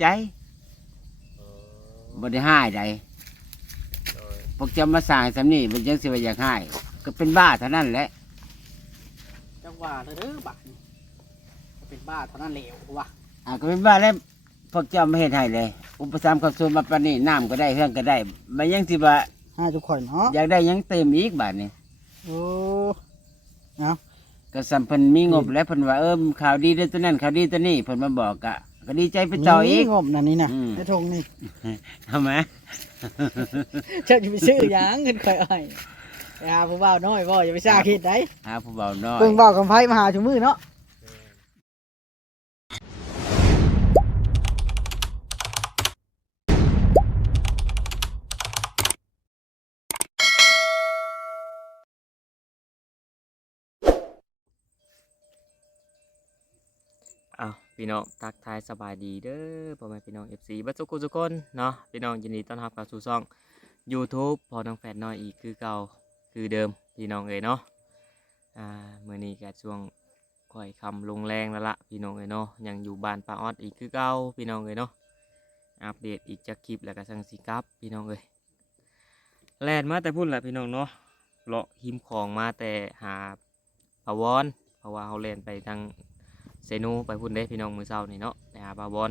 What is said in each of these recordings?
ใจบ่ได้ห้ายใดโดยพวกจะมาสร้างสำนี่มันยังสิว่าอยากให้ก็เป็นบ้าเท่านั้นแหละจังหวะเด้อบักนี่จะเป็นบ้าเท่านั้นแหล้ววะอ่าก็เป็นบ้าแล้วพวกเจ้ามาเฮ็ดให้เลย อุปสรรคเข้าสู่มาปานนี้น้ำก็ได้เครื่องก็ได้มันยังสิว่าห้าทุกคนเนาะอยากได้หยังเติมอีกบาดนี้โอ้ก็สัมเพิ่นมีงบแล้วเพิ่นว่าเออข่าวดีเด้อตัวนั้นข่าวดีตัวนี้เพิ่นมาบอกกะ ก็ดีใจไปต่ออีกมีงบนั่นนี่นะอืม ไอ้ทงนี่ทำไมเจ้าจะไปซื้อหยังเงินข่อยอ้อยไปหาผู้บ่าวน้อยบ่อย่าไปซ่าคิดได้หาผู้เบาน้อยเบิ่งบ่าวกับไผมาหาชุมือเนาะ พี่น้องทักทายสบายดีเด้อพ่อแม่พี่น้อง FC บัสุกุทุกคนเนาะพี่น้องยินดีต้อนรับเข้าสู่ช่อง YouTube พอน้องแฟนน้อยอีกคือเก่าคือเดิมพี่น้องเอ้ยเนาะอ่ามื้อนี้ก็ช่วงค่อยคำลงแรงแล้วละพี่น้องเอ้ยเนาะยังอยู่บ้านป้าออดอีกคือเก่าพี่น้องเอ้ยเนาะอัปเดตอีกจักคลิปแล้วก็สั่งสิกลับพี่น้องเอ้ยแลนมาแต่พุ่นแหละพี่น้องเนาะเลาะหิมของมาแต่หาปาวอนเพราะว่าเขาแลนไปทาง เซนูไปพุ่นเด้พี่น้องมือเศร้านี่เนาะไปหาปลาบอล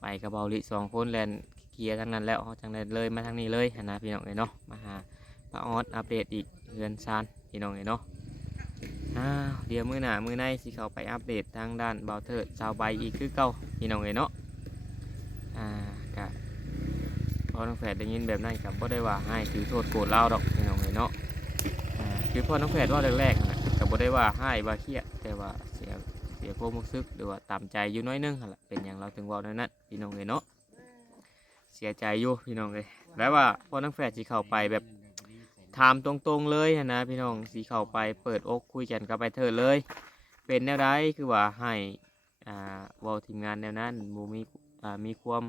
ไปกับเบาลิสองคนแลนเคลียร์ทั้งนั้นแล้วเขาจังได้เลยมาทางนี้เลยหันะพี่น้องเลยเนาะมาหาปลาออดอัปเดตอีกเรือนซานพี่น้องเลยเนาะอ้าวเดี๋ยวมือหนามือในสิเขาไปอัปเดตทางด้านเบาเทิดชาวใบอีกคือเก่าพี่น้องเลยเนาะอ่ากะพอน้องแฝดได้ยินแบบนั้นกับก็ได้ว่าให้ถือโทษโกรธเล่าดอกพี่น้องเลยเนาะอ่าคือพ่อน้องแฝดว่าแรกๆนะ บ่ได้ว่าให้ว่าเครียดแต่ว่าเสียเสียความรู้สึกหรือว่าตามใจอยู่น้อยนึงหั่นล่ะเป็นอย่างเราถึงเว่าในนั้นพี่น้องเลยเนาะเสียใจอยู่พี่น้องเลยแล้วว่าพอนังแฝดสิเข้าไปแบบถามตรงๆเลยหั้นนะพี่น้องสิเข้าไปเปิดอกคุยกันกับไปเถิดเลย เป็นแนวใดคือว่าให้อ่าเว้าทีมงานแนวนั้นบ่มีอ่ามีความ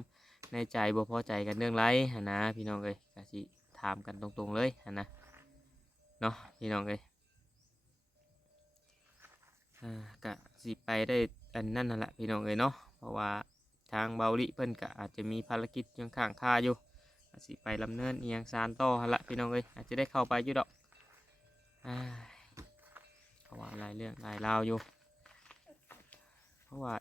ในใจบ่พอใจกันเรื่องไรหันนะพี่น้องเลยก็สิถามกันตรงๆเลยหันนะเนาะพี่น้องเลย อ่ากะสิไปได้อันนั่นนั่นแหละพี่น้องเอ้ยเนาะเพราะว่าทางเบาลิเพิ่นกะอาจจะมีภารกิจยังข้างคาอยู่อาจสิไปลำเนินเอียงซานต่อหั่นละพี่น้องเอ้ยอาจจะได้เข้าไปอยู่ดอกอ้าเพราะว่าหลายเรื่องหลายราวอยู่ เพราะว่า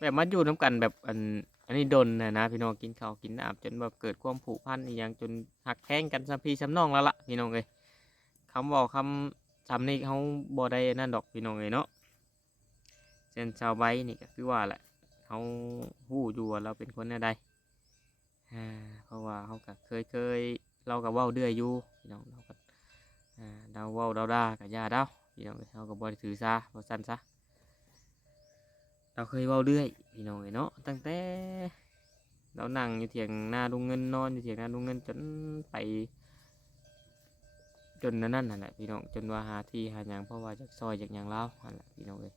แบบมันอยู่น้ำกันแบบอันอันนี้ดนนะนะพี่น้องกินข้าวกินน้ำจนแบบเกิดความผูกพันอีหยังจนหักแข้งกันสัมพี่สัมน้องแล้วล่ะพี่น้องเอ้ยคำบอกคำ ทำนี่เขาบ่ได้นั่นดอกพี่น้องเลยเนาะเช่นชาวใบนี่ก็คือว่าแหละเขาหู้อยู่ว่าเราเป็นคนแนวใดเพราะว่าเขาก็เคยเคยเราก็เว้าเดือยอยู่พี่น้องเราก็อ่าเราเว้าเราด่ากับยาเดาพี่น้องเอ้ยเราก็บ่ได้ถือซาเพราะสั้นซะเราเคยเว้าเดือยพี่น้องเลยเนาะตั้งแต่เรานั่งอยู่เถียงหน้าลุงเงินนอนอยู่เถียงหน้าลุงเงินจนไป จนนั่นนั่นแหละพี่น้องจนว่าหาที่หาหยังเพราะว่าจากซอยจากหยังเล่านั่นแหละพี่น้องเลย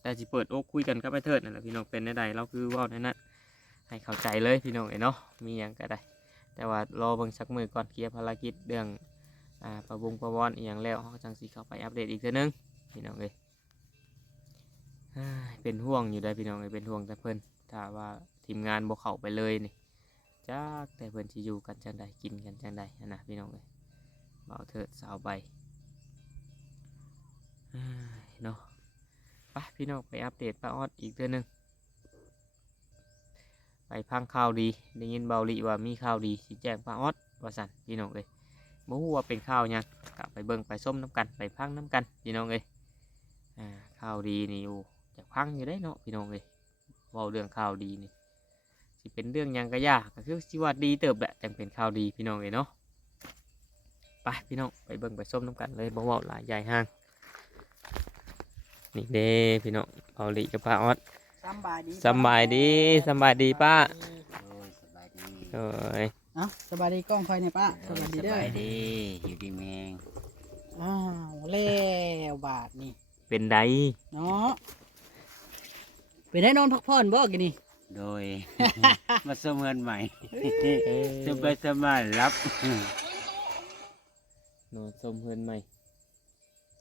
แต่สิเปิดโอกคุยกันก็ไปเถิดนั่นแหละพี่น้องเป็นได้ใดเราคือว่าในนั้นให้เข้าใจเลยพี่น้องเอ้ยเนาะมีหยังก็ได้ แต่ว่ารอเบิ่งสักมือก่อนเคลียร์ภารกิจเรื่องอ่าประวงประวอนอีหยังแล้วเขาจังสิเข้าไปอัปเดตอีกเทื่อนึงพี่น้องเลยเป็นห่วงอยู่ได้พี่น้องเลยเป็นห่วงแต่เพิ่นถ้าว่าทีมงานบ่เข้าไปเลยนี่จักแต่เพิ่นสิอยู่กันจังใดกินกันจังใดนะพี่น้องเลย บาเถิดสาวใบเอ้เนาะไปพี่น้องไปอัปเดตป้าออดอีกเทื่อหนึงไปพังข่าวดีได้ยินเบาลีว่ามีข่าวดีสิแจ้งป้าออดว่าสันพี่น้องเอ้ยบ่ฮู้ว่าเป็นข่าวยังกลับไปเบิ่งไปส้มน้ำกันไปพังน้ำกันพี่น้องเอ้ยอ่าข่าวดีนี่อยู่จากพังอยู่ได้เนาะพี่น้องเอ้ยเว้าเรื่องข่าวดีนี่สิเป็นเรื่องยังก็ยาก็คือสิว่าดีเติบแหละจังเป็นข่าวดีพี่น้องเอ้ยเนาะ ไปพี่น้องไปเบิ่งไปส้มน้ำกันเลยบ่เว้าหลายใหญ่ห้างนี่เด้พี่น้องเอาลิกับป้าออดสำบายดีสำบายดีสำบายดีป้าโอ้ยสบายดีเอ้ยเอ้าสบายดีกล้องคอยเนี่ยป้าสโอ้ยบายดีสเด้อบายดีอยู่ดีแมงอ้าวแล้วบาทนี่เป็นไดเนาะไปได้นอนพักผ่อนบ่กินนี่โดย มาสมเงินใหม่เอ้ยจะไปสมัครรับ นอนส้มเฮือนใหม่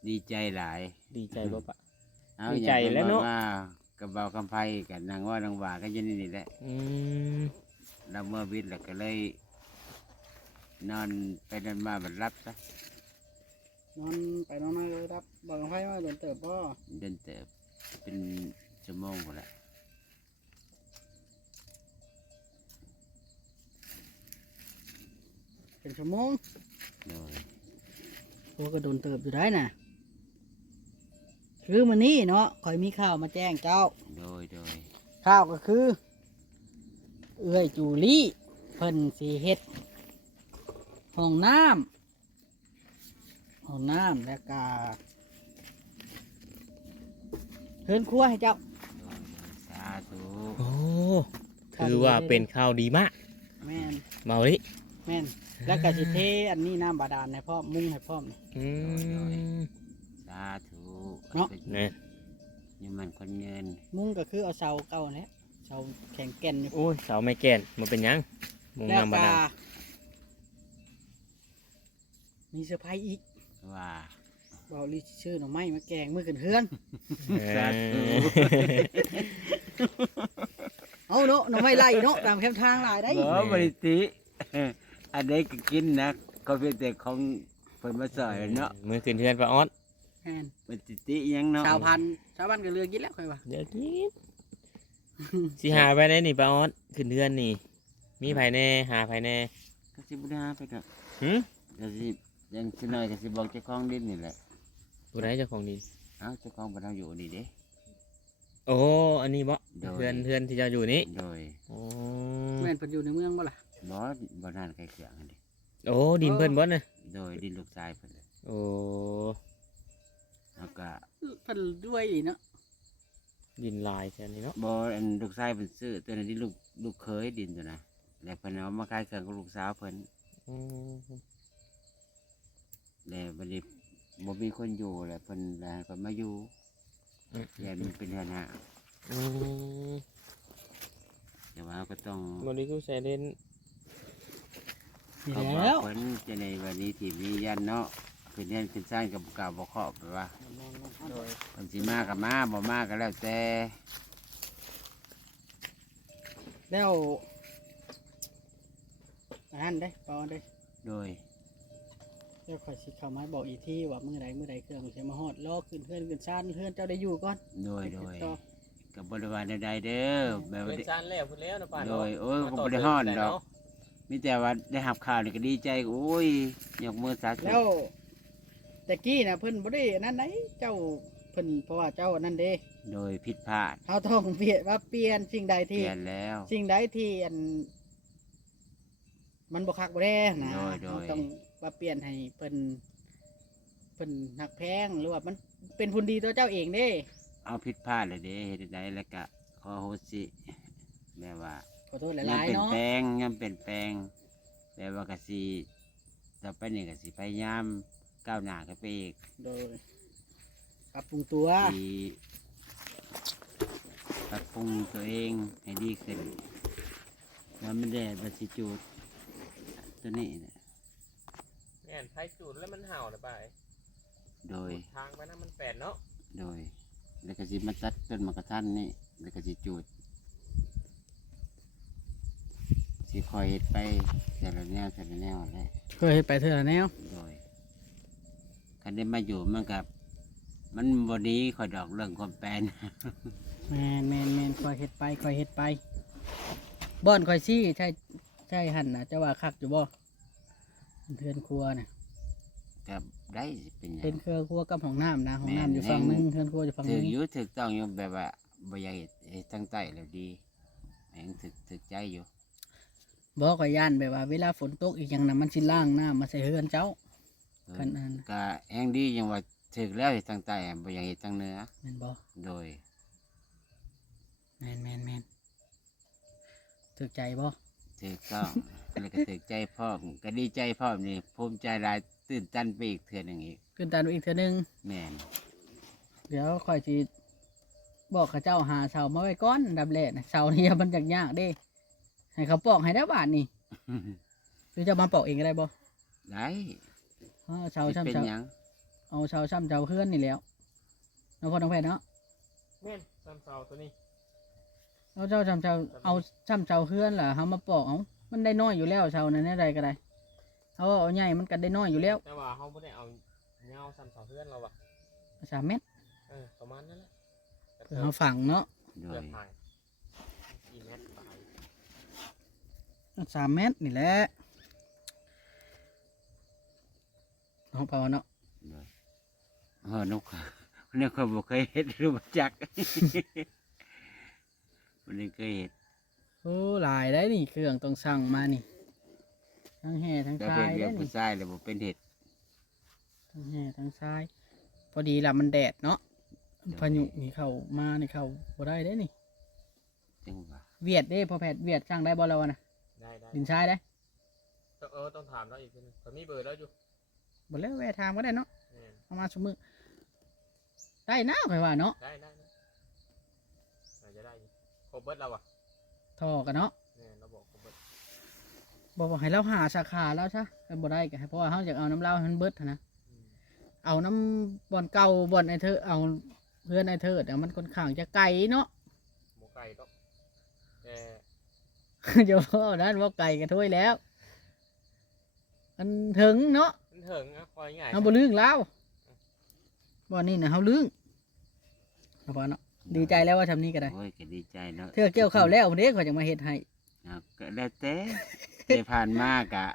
ดีใจหลาย ดีใจบ่ปะ เอาดีใจอย่าไปแล้วเนอะว่กับเบากำไพกับนางว่านางหว่าก็อยินนี่แหละอืมเราเมื่อวิทย์แล้วก็เลย นอนไปนอนมาบัดรับซะนอนไปนอนมาเลยครับบอกกับไฟว่าโดนเติบบ่เดินเติบเป็นชั่วโมงหมดละเป็นชั่วโมงโดย โอ้ก็โดนเติบอยู่ได้น่ะคือมันนี้เนาะคอยมีข่าวมาแจ้งเจ้า โดยโดยข้าวก็คือ เอื้อยจูลี่เพิ่นสีเฮ็ดห้องน้ำห้องน้ำแล้วก็เฮือนครัวให้เจ้า โดยโดยสาธุโอ้ถือว่าเป็นข่าวดีมากแม่นเมาลิแม่น แล้วก็สิเทอันนี้น้ำบาดาลให้พ่อมมุ้งให้พ่อมนี่ อืมสาธุเนาะเนี่ยอยังมันคนเงินมุ้งก็คือเอาเสาเก่าแหล้วเสาแข็งแก่นอยู่โอ้ยเสาไม่แก่นมันเป็นหยังมุงแล้วน้ำบาก็ดาลมีเซอร์ไพรส์อีกว่าบอลีชื่อหน่อไม้มาแกงมือขึ้นเฮือนสาธุ เอาเนาะหน่อไม้ไล่เนาะตามแคมทางหลายได้บ่บริติ อันใดก็กินนะก็เป็นแต่ของเพิ่นมาสอยเนาะมือขึ้นเทือนปลาออดแม่นบริติอิหยังเนาะชาวพันธุ์ชาวบ้านก็เรือกินแล้วค่อยว่าเดี๋ยวกินสิหาไปได้นี่ปลาออดขึ้นเทือนนี่ มีไผแน่หาไผแน่ก็สิบ่ได้หาไปกับหึก็สิยังสิน้อยก็สิบอกเจ้าของดินนี่แหละผู้ใดเจ้าของดินเอ้าเจ้าของบ้านเราอยู่นี่เด้ โอ้อันนี้บ่โดย เทือนเทือนที่เจะอยู่นี่โดย โอ้แม่นเพิ่นอยู่ในเมืองบ่ล่ะ บ่บ่นานไกลเกลืองอันนี้โอ้ดินเพิ่นบ่น่ะโดยดินลูกชายเพิ่นโอ้แล้วก็เพิ่นด้วยอีเนาะดินลายแค่นี้เนาะบ่อันลูกชายเพิ่นซื้อตัวนั้นที่ลูกลูกเคยดินตัวนะแล้วเพิ่นเอามาขายเครื่องกับลูกสาวเพิ่นอืมแล้วบัดนี้บ่มีคนอยู่แล้วเพิ่นแล้วเพิ่นมาอยู่อืมยายมันเป็นเฮือนหาอืมแต่ว่าเราก็ต้องบริกูใส่เล่น นี่เขาบแล้อกวเพิ่นจะในวันนี้ที่มียันเนาะขึ้นเฮือนขึ้นซ่านกับกล่าวบ่เคาะไปว่าเพิ่นสิมาก็มาบ่มาก็แล้วแต่แล้วอันนั้นได้ปอได้โดยเดี๋ยวข่อยสิเข้ามาบอกอีกที่ว่ามื้อใดมื้อใดเครื่องสิมาฮอดรอขึ้นเฮือนขึ้นซ่านเฮือนเจ้าได้อยู่ก่อนโดยโดยต่อกับบริวารใดๆเด้อแบบว่าเป็นจานแล้วพูดแล้วนะป้าโดยโอ้ยก็บ่ได้ฮ้อนดอก มีแต่ว่าได้หับข่าวนี่ก็ดีใจโอ้ยยกมือสาธุแล้วแต่กี้น่ะเพิ่นบ่ได้อันนั้นไหนเจ้าเพิ่นเพราะว่าเจ้าอันนั้นเด้โดยผิดพลาดเฮาต้องเปลี่ยนว่าเปลี่ยนสิ่งใดเปที่ ลี่ยนแล้ว สิ่งใดที่อัน มันบ่คักบ่แน่นะโดยโดย เราต้องว่าเปลี่ยนให้เพิ่นเพิ่นหักแพงหรือว่ามันเป็นผลดีตัวเจ้าเองเด้ เอาผิดพลาดเลยเด้เฮ็ดได้แล้วก็ขอโหสิแบบว่า ขอโทษหยังลายเปลี่ยนๆเนาะ แปลงยังเปลี่ยนแปลงแบบว่าก็สิต่อไปนี่ก็สิพยายามก้าวหน้าขึ้นไปอีกโดยปรับปรุงตัว สิปรับปรุงตัวเองให้ดีขึ้นแล้วมันได้บัสิจูดตัวนี้นะเนี่ยไฟจูดแล้วมันเห่านะป้าโดย ทางไปนะมันแปดเนาะ โดยแล้วก็สิมาตัดต้นมะกระทันนี่แล้วก็สิจูด สิคอยเฮ็ดไปแต่ละแนวแต่ละแนวเลยเคยไปเท่าแนวโดยคันได้มาอยู่มันกับ มันบดีคอยดอกเรื่องความแปลน แมนแมนแมนคอยเฮ็ดไปคอยเฮ็ดไปบ่อนคอยซี่ใช่ใช่หันนะเจ้าว่าคักอยู่บ่เทือนครัวน่ะกับได้สิเป็นหยัเป็นง เครือครัวกับห้องน้ำนะห้องแม่นน้ำอยู่ฝั่งหนึงแม่น เทือนครัวอยู่ฝั่งถึหนึกงอยู่ถึกต้องอยู่แบบว่าบ่อยากเฮ็ดเฮ็ดทั้งใต้แล้วดีแม่งถึกถึกใจอยู่ บ่คอยย่านแบบว่าเวลาฝนตกอีกอย่างน่ะมันสิล้างน้ำมาใส่เฮือนเจ้าคันนั้นก็แห้งดียังว่าถึกแล้วเฮ็ดทั้งใต้อะบ่อยากเฮ็ดทั้งเหนือแม่นบ่โดยแมนแมนแมนถูกใจบ่ถูกต้อง แล้วก็ถูกใจพ่อมก็ดีใจพ่อมนี่ภูมิใจหลายตื่นตันไปอีกเทื่อหนึ่งอีกขึ้นตามอีกเทื่อนึงแม่นเดี๋ยวคอยสิบอกเขาเจ้าหาเสามาไว้ก่อนอันดับแรกนะเสานี่มันยากยากๆเด้ ให้เขาปอกให้ได้บาทนี่หรือจะมาปอกเองก็ได้บ่ได้เอาเสาสิซ้ำเป็นเสาหยังเอาเสาซ้ำเสาเพื่อนนี่แหล้วน้องพ่อน้องแพทย์เนาะแม่นซ้ำเสาตัวนี้เอาเจ้าจำเจ้าเอาจำเจ้าเฮือนล่ะเฮามาปอกเอามันได้น้อยอยู่แล้วเจ้านั่นได้ก็ได้เอาเอาใหญ่มันก็ได้น้อยอยู่แล้วแต่ว่าเขาไม่ได้เอาเงาซ้ำเสาเพื่อนเราอะสามเมตรเออประมาณนั้นแหละแต่คือเฮาฝังเนาะโดเกือยบหายกี่เมตรไป สามเมตรนี่แหละน้องเปาเนาะเออนกนี่คนบ่เคยเห็นหรือบ่จักวันนี้เคยเห็นโอ้หลายได้นี่เครื่องต้องสั่งมานี่ ทั้งแห่ทั้งแต่ทราเป็นยเรื่ได้องผู้นี่ชายเลยบ่เป็นเห็ดทั้งแห่ทั้งทราย พอดีละมันแดดเนาะพายุนี่เข้ามานี่เข้าบ่ได้ได้นี่ จังหวะเวียดเด้พอแผดเวียดสั่งได้บ่เราอะนะ ได้ได้ดินทรายได้ต้องเออต้องถามเราอีกทีนึงผมมีเบอร์แล้วอยู่บ่แล้วแวะทางก็ได้เนาะแม่นเอามาสมือได้นะข่อยว่าเนาะได้ได้ได้อาจจะได้อยู่ครบเบิร์ดเราอะท่อกันเนาะเนี่ยเราบอกครบเบิร์ดบอกว่าให้เราหาสาขาแล้วซะกันบ่ได้ก็ให้เพราะว่าเฮาอยากเอาน้ำเหล้าให้มันเบิดหั้นนะ อืมเอาน้ำบ่อนเก่าบ่อนไอ้เธอเอาเพื่อนไอ้เธอเดี๋ยวมันค่อนข้างจะไกลเนาะหมูไก่ต้องแต่ เดี๋ยวพ่อนั้นว่าไก่กระถ้วยแล้วมันถึงเนาะมันถึงอะคอยง่ายเอาบ่ลึงแล้วบ่อนนี้นะเฮาลึงเอาบ่เนาะดีใจแล้วว่าทำนี้ก็ได้โอ้ยก็ดีใจเนาะเธอเกี่ยวข้าวแล้วเด้ขอยจะมาเฮ็ดให้เอาก็แล้วแต่ได้ผ่านมากะ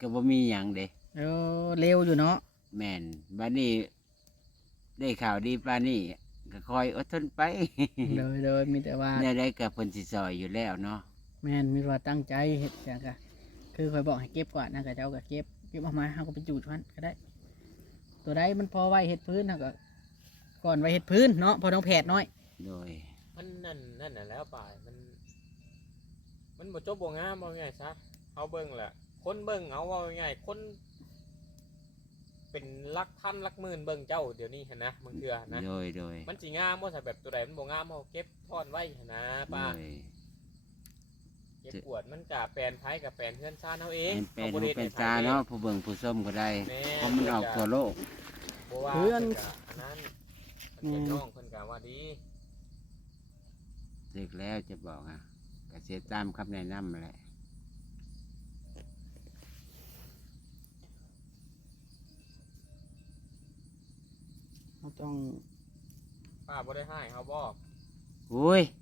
ก็บ่มีหยังเด้เออเร็วอยู่เนาะแม่นบัดนี้ ได้ข่าวดีปานนี้ก็คอยอดทนไปเลยเลยมีแต่ว่า ได้ได้กับเพิ่นสิซอยอยู่แล้วเนาะ แม่นมีว่าตั้งใจเฮ็ดจังกะคือคอยบอกให้เก็บก่อนนะกะเจ้าก็เก็บเก็บออกมาเฮาก็ไปจูดมันก็ได้ ตัวใดมันพอไว้เฮ็ดพื้นเฮาก็ก่อนไว้เฮ็ดพื้นเนาะพอต้องแผดน้อยโดยมันนั่นนั่นน่ะแล้วป่ายมัน มันบ่จบบ่งามเอาง่ายซะเอาเบิ่งแหละคนเบิ่งเอาว่าง่ายคนเป็นลักพันลักหมื่นเบิ่งเจ้าเดี๋ยวนี้หั้นนะมึงเถื่อนะโดยโดยมันสิงามบ่ถ้าแบบตัวใดมันบ่งามเอาเก็บทอนไว้หั้นนะโดป้าย เก็บปวดมันกะแปลนไผกับแปลนเพื่อนชาติเฮาเองเป็นเป็นบ่หูได้เป็นให้ไผตาเนาะผู้เบิ่งผู้ส้มก็ได้แม่เพราะมันออกทั่วโลกบ่ว่าเพื่อนพิ่กะอันนั้นเพิ่นเป็นน้องเพิ่นกะว่าดีเสร็จแล้วจะบอกอะก็เสียตามคำแนะนำแหละเราต้องป้าบ่ได้ให้เฮาบ่โอ้ยฮะ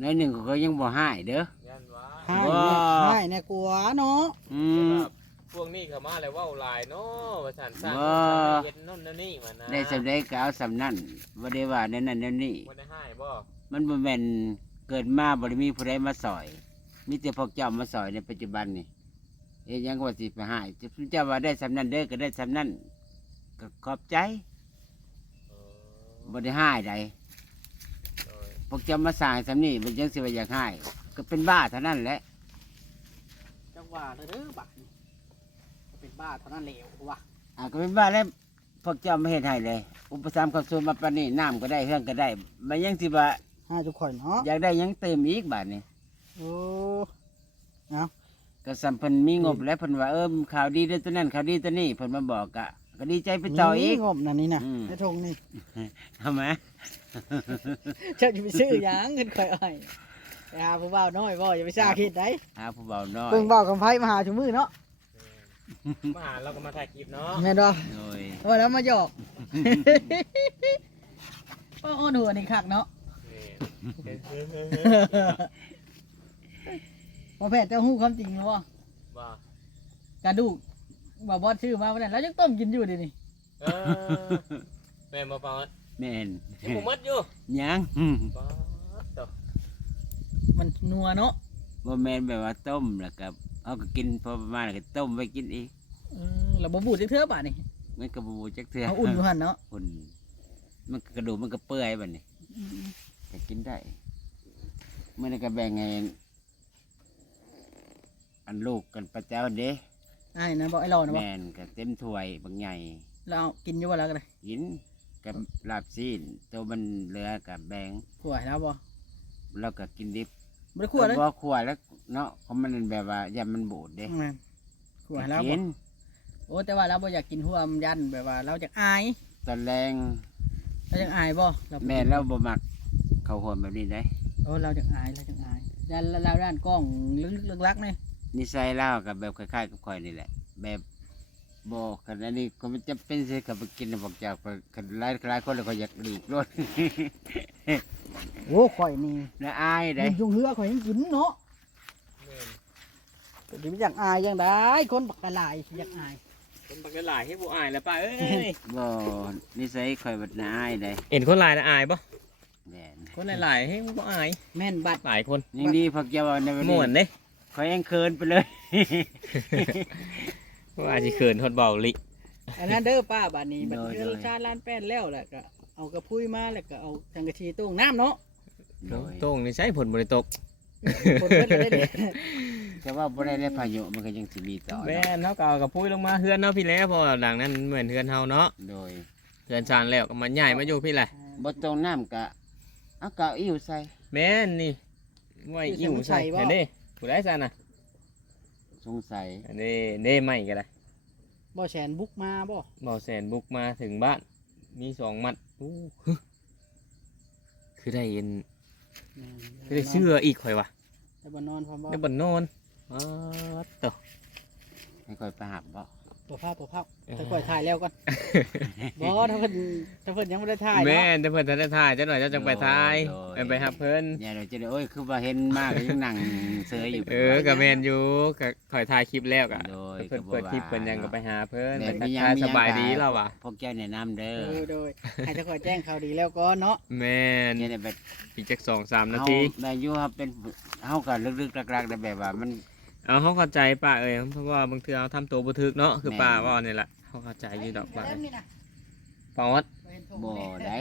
ในอยหนึ่งก็ยังบ่ให้เด้อ ยันว่าให้ว้าเนี่ยให้เนี่ยกลัวเนาะอืแต่มว่าพวกนี้เข้ามาแล้วเว้าหลายเนาะว่าซั่นสร้างว้าเฮ็ดโนั่นนั่นนี่มานะได้สำได้ก็เอาสำนั่นบ่ได้ว่าแนั่นนั่นแนั่นนี่บ่ได้ให้บ่มันบ่แม่นเกิดมาบ่ได้มีผู้ใดมาสอย มีแต่พวกเจ้ามาสอยในปัจจุบันนี่เอ๊ยยังว่าสิไปหายเจ้าว่าได้สำนั่นเด้อก็ได้สำนั่นก็ขอบใจเออบ่ได้หายใดโดย พวกเจ้ามาสร้างสำนี่มันยังสิว่าอยากหายก็เป็นบ้าเท่านั้นแหละจังหวะเด้อเด้อบักนี่ก็เป็นบ้าเท่านั้นแหล้วว่ะอ่าก็เป็นบ้าแล้วพวกเจ้ามาเฮ็ดให้เลย อุปสรรคเข้าสู่มาปานนี้น้ำก็ได้เรื่องก็ได้มันยังสิว่าห้าทุกคนเนาะอยากได้หยังเติมอีกบาดนี้โอ้ก็สัมเพิ่นมีงบแล้วเพิ่นว่าเออข่าวดีเด้อตัวนั้นข่าวดีตัวนี้เพิ่นมาบอกกะ ก็ดีใจไปต่ออีกมีงบนั่นนี่นะอืม ในทงนี่ทำไมเจ้าจะไปซื้อหยังเงินข่อยอ้อยไปหาผู้บ่าวน้อยบ่อย่าไปซ่าคิดได้หาผู้เบาน้อยเบิ่งบ่าวกับไผมาหาชุมือเนาะมาหาเราก็มาถ่ายคลิปเนาะแม่นบ่โดยเอาแล้วมาหยอกโอ้โหดูอันนี้คักเนาะนี่พอแพทย์เจ้าฮู้ความจริงแล้วบ่ว่ากระดูก บ่บอสชื่อมาวันนั้นแล้วยังต้มกินอยู่ดินี่เออแม่นบ่ปาดแม่นยังบ่หมดอยู่ยังปาดต่อมันนัวเนาะบ่แม่นแบบว่าต้มแล้วก็เอาก็กินพอประมาณแล้วก็ต้มไว้กินอีกเออแล้วบ่บูดจักเทื่อบาดนี่มันก็บ่บูจักเทื่อเอาอุ่นอยู่หั่นเนาะอุ่นมันก็กระดูกมันก็เปื่อยบัดนี้ก็กินได้เมื่อนั้นก็แบ่งให้อันลูกกันประเจ้าเด้ อ้ายนะบอกไอ้รอนะบ่แม่นก็เต็มถ้วยบางใหญ่เราเอากินอยู่บ่แล้วก็ได้กินกับลาบซีนตัวมันเหลือกับแบงขัวให้แล้วบ่แล้วก็กินดิบบ่ได้ขัวเลยบ่ขัวแล้วเนาะเพราะมันแบบว่าอย่ามันบูดเด้แม่นขัวให้แล้วกิบ่นโอ้แต่ว่าเราบ่อยากกินหัวมันยันแบบว่า เราจะอายตอนแรงเราจะอายบ่เราแม่เราบ่มักข้าวหอมแบบนี้ได้โโอ้เราจังอายเราจังอายด้านเราด้านกล้องลึกๆลักๆนี่ นิสัยเล่าวกับแบบคล้ายๆกับข่อยนี่แหละ แบบบอกกันอันนี้ก็มันจะเป็นเสียกับไปกินน่ะบอกจากไปกันหลายหลายคนแล้วก็อยากหลีกรถโอ้ข่อยนี่น่าอายได้มันยุงเหือข่อยยังกินเนาะก็สิอยากอายจังได้คนบักกะหลายอยากอายคนบักหลายให้บ่อายแล้วป้าเอ้ยบ่นิสัยข่อยบัดน่าอายได้เห็นคนหลายแล้วอายบ่แม่นคนหลายๆให้บ่อาย แม่นบัดหลายคนยังดีพักเจ้าในวันม่วนนี้เด้ข่ อยยังเคินไปเลย ว่าสิเขินฮอดเบาลิอันนั้นเด้อป้าบัดนี้บัดโดยเดือนโดยชาติล้านแป้นแล้วแหละก็เอากระพุ้ยมาแล้วก็เอาจังกะชีตุ้งน้ำเนาะโดยโต้งนี่ใช้ผลบ่ได้ตกคนเพิ่นก็ได้เด้แต่ว่าบ่ได้ได้พายุมันก็ยังสิมีต่อแม่เนาะนเฮาก็เอากับพุ้ยลงมาเฮือนเนาะพี่แล้วเพอหลังนั้นเหมือนเฮือนเฮาเนาะโดยเฮือนชานแล้วก็มันใหญ่มาอยู่พี่แหละบ่ตรงน้ำกะเอาเกาอิ่วใส่แม่นนี่ไว้อิ่วใส่อันนี้ ผู้ใดซั่นน่ะสงสัยอันนี้เด้ไม่ก็ได้บ่แสนบุกมาบ่บ่แสนบุกมาถึงบ้าน มีสองมัดอู้ฮึคือได้เห็นคือได้เชื่ออีกข่อยว่ะแต่บ่นอนพร้อมบ่ได้บ่นอนอ๋อตอให้ข่อยไปหับบ่ ตัวภาพตัวภาพเออถ้าก่อยถ่ายแล้วก่อนบ่ถ้าเพิ่นถ้าเพิ่นยังบ่ได้ถ่ายแม่เนาะนแต่เพิ่นทันได้ถ่ายจังหน่อยเจ้าจังไปถ่ายเอิ้นไปหับเพิ่นอย่าเราจะได้โอ้ยคือว่าเห็นมากก็ยังนั่งเสยอยู่ เออก็แม่นอยู่ก็ข่อยถ่ายคลิปแล้วก็โดยเพิ่นเปิดคลิปเพิ่นยังก็ไปหาเพิ่นแม่ไปนทักมีหงทายสบายดีมีหงแล้วว่ะพวกเจ้าแนะนำเด้เอออโดยให้ถ้าก่อยแจ้งข่าวดีแล้วก่อนเนาะแม่นเนี่ยได้แบบอีกจักสองสามนาเฮาทีได้อยู่ครับเป็นเฮาก็ลึกๆรักๆได้แบบว่ามัน เอาเขาเข้าใจป้าเอ้ยเพราะว่าบางทีเราทำตัวบุทึกเนาะคือแม่นป้าว่านี่แหละเขาเข้าใจอยู่ดอกป้าเล่มนี่นะป้าวัดเห็นธงบ่นี่ได้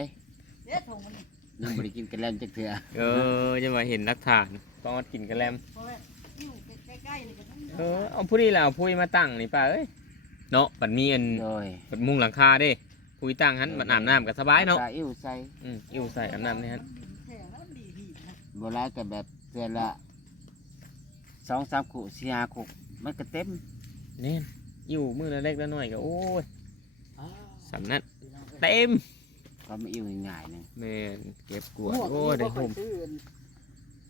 เด็ดธงมันนี่ยังบ่ได้กินกันแล้วจักเทื่อเออจะมาเห็นหลักฐานป้าวัดกินกระแลมเพราะว่าอยู่ใกล้ๆนี่ก็ทั้งเออเอาผู้นี้แหละเอาผู้นี้มาตั้งนี่ป้าเอ้ยเนาะบัดมีอันโดยบัดมุงหลังคาเด้ผู้ที่ตั้งหันบัดอาบน้ำก็สบายเนาะตอิ่วใส่อืมอิ่วใส่อาบน้ำนี่ฮะแท้แล้วมันดีดีนะบ่หลายก็แบบเทื่อละ สองสามขู่สี่ห้าขู่มันก็เต็มนี่นอิ่วมือละเล็กละน้อยก็โอ้ยอ่าสำนักพี่น้องเต็มก็มาอิ่วง่ายๆหนึงแม่นเก็บกวดหมวกโอ้ยนี่ได้บ่ห่มเคยซื้อ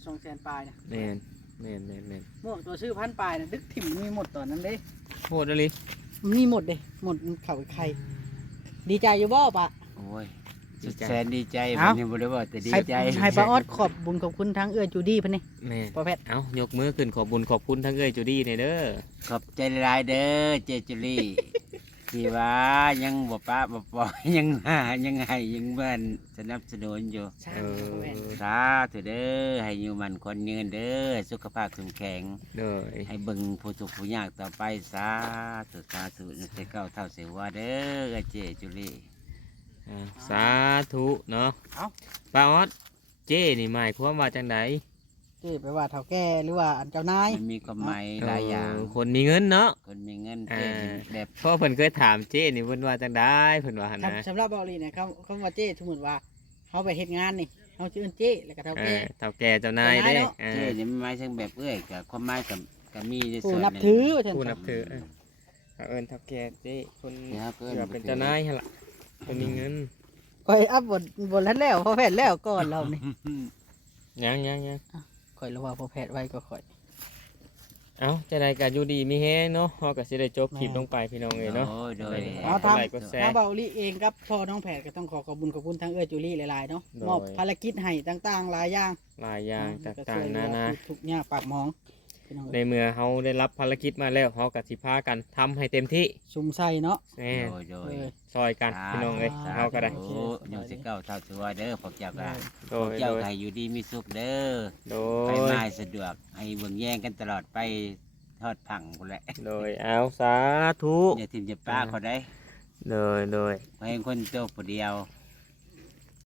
สองแสนปลายนะแม่นแม่นแม่นแม่นหมวกตัวซื้อพันปลายนะดึกถิ่มมีหมดตอนนั้นเด้โหดเลยมีหมดเด้หมดมันเข่าไอ้ไข่ดีใจอยู่บ่ปะโอ้ยดี สุดใจแสนดีใจเอ้าวันนี้บ่ได้ว่าแต่ดีให้ใจให้ป้าออดขอบบุญขอบคุณทั้งเอื้อจูดี้เพิ่นนี่แม่นป้าแพทย์ เอายกมือขึ้นขอบบุญขอบคุณทั้งเอ้ยจูดี้เนี่ยเด้อขอบใจหลายๆเด้อเจจุลี่ที่ว่ายังบ่ป้าบ่ปล่อยยังหายังให้ยังเบิ่นสนับสนุนอยู่ใช่เอป้าแพทย์อสาธุเด้อให้อยู่มันคนยืนเด้อสุขภาพเข้มแข็ง เด้อ ให้เบิ่งผู้ทุกข์ผู้ยากต่อไปสาธุสาธุนึกแต่เก้าเท่าเสียว่าเด้อเจจุลี่ อ่าสาธุเนาะเอ้า ป้าออดเจ้นี่หมายความว่าจังไดที่ไปว่าเฒ่าแก่หรือว่าอันเจ้านายมันมีความหมายหลายอย่าง เคนมีเงินเนาะ คนมีเงินอ่าเจนี่แบบเพราะเพิ่นเคยถามเจ้นี่เพิ่นว่าจังไดเพิ่นว่าหั่นครับนะ สำหรับเบาหลีเนี่ยเขาเขาว่าเจ้สมมติว่าเขาไปเฮ็ดงานนี่เขาชื่อเจ้แล้วก็เฒ่าเอแก่ อเฒ่าแก่เจ้านายเด้เจ้านายเนาะ เอเจอนี่มันหมายถึงแบบเอ้ยกับความหมายกับกับมีในผู้ส่วนนับหนึ่งถือว่าซั่นผู้นับถือเออเอาเอิ้นเฒ่าแก่เจ้คนนี่ครับเกือบเป็นเจ้านายหั่นล่ะ คนมีเงินข่อยอัพบทบทแล้วแล้วพอแพทย์แล้วก่อนเรานี่ยังยังยังข่อยระว่าพอแพทย์ไว้ก็ข่อย เอาจะได้ก็อยู่ดีมีแฮงเนาะเฮาก็สิได้จบคลิปลงไปพี่น้องเอ้ยเนาะโดยโดยเอากดทำ ไลค์กดแชถ้าร์ เบาหลีเองครับพ่อน้องแพทย์ก็ต้องขอขอบคุญขอบคุณทั้งเอื้อจูลี่หลายๆเนาะโดย มอบภารกิจให้ต่างๆหลายอย่างหลายอย่างเนะต่างๆนานาทุกอย่างปากหมอง พี่น้องในเมื่อเขาได้รับภารกิจมาแล้วเขากับสิพากันทำให้เต็มที่ชุมไส้เนาะแน่โดยโดย เออ ซอยกันพี่น้องเอ้ยอ่าเขาก็ได้ โอ้ยังสิเก้าเท่าตัวเด้อพวกเจ้าก็โดพวกยเจ้าโดยก็ให้อยู่ดีมีสุขเด้อโดไปย มาสะดวกให้เบิ่งแย่งกันตลอดไปทอดผังพุ่นแหละโดยเอาสาธุ อย่าทิมจะป้าเขาได้โดยโดยเพราะเห็นคนโตผู้เดียว